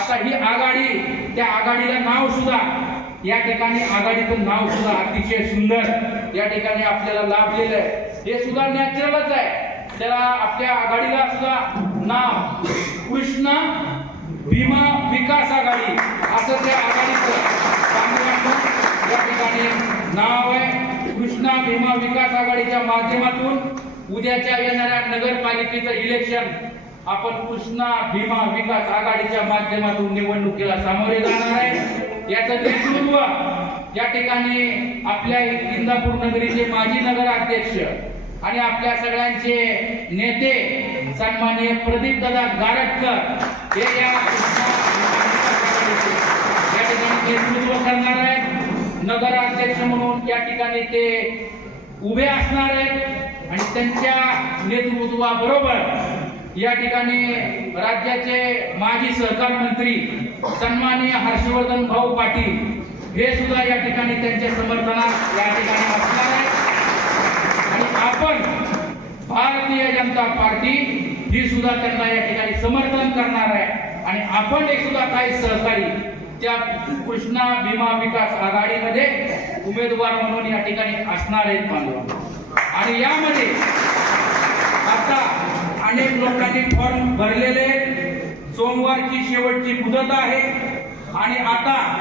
आता ही आघाडी त्या आघाडीला नाव सुद्धा. या ठिकाणी आघाडीचं नाव सुद्धा अतिशय सुंदर या ठिकाणी आपल्याला लाभलेलं आहे. हे सुद्धा नॅचरलच आहे. त्याला आपल्या आघाडीला सुद्धा नाव कृष्ण भीमा विकास आघाडी असं त्या आघाडीचं या ठिकाणी नाव आहे. कृष्णा भीमा विकास आघाडीच्या माध्यमातून उद्याच्या येणाऱ्या नगरपालिकेचं इलेक्शन आपण कृष्णा भीमा विकास आघाडीच्या माध्यमातून निवडणुकीला सामोरे जाणार आहे. याचं नेतृत्व या ठिकाणी आपल्या इंदापूर नगरीचे माजी नगराध्यक्ष आणि आपल्या सगळ्यांचे नेते सन्माननीय प्रदीप दादा गारटकर हे या ठिकाणी नेतृत्व करणार आहेत. नगराध्यक्ष म्हणून या ठिकाणी ते उभे असणार आहेत. आणि त्यांच्या नेतृत्वाबरोबर या ठिकाणी राज्याचे माजी सहकार मंत्री सन्माननीय हर्षवर्धन भाऊ पाटील हे सुद्धा या ठिकाणी त्यांच्या समर्थनात या ठिकाणी असणार आहे आणि आपण भारतीय जनता पार्टी ही सुद्धा त्यांना या ठिकाणी समर्थन करणार आहे. आणि आपण एक सुद्धा काही सहकारी त्या कृष्णा भीमा विकास आघाडीमध्ये उमेदवार म्हणून या ठिकाणी असणार आहेत बांधव आणि यामध्ये अनेक फॉर्म भरलेले सोमवारची शेवटची मुदत आहे. आणि आता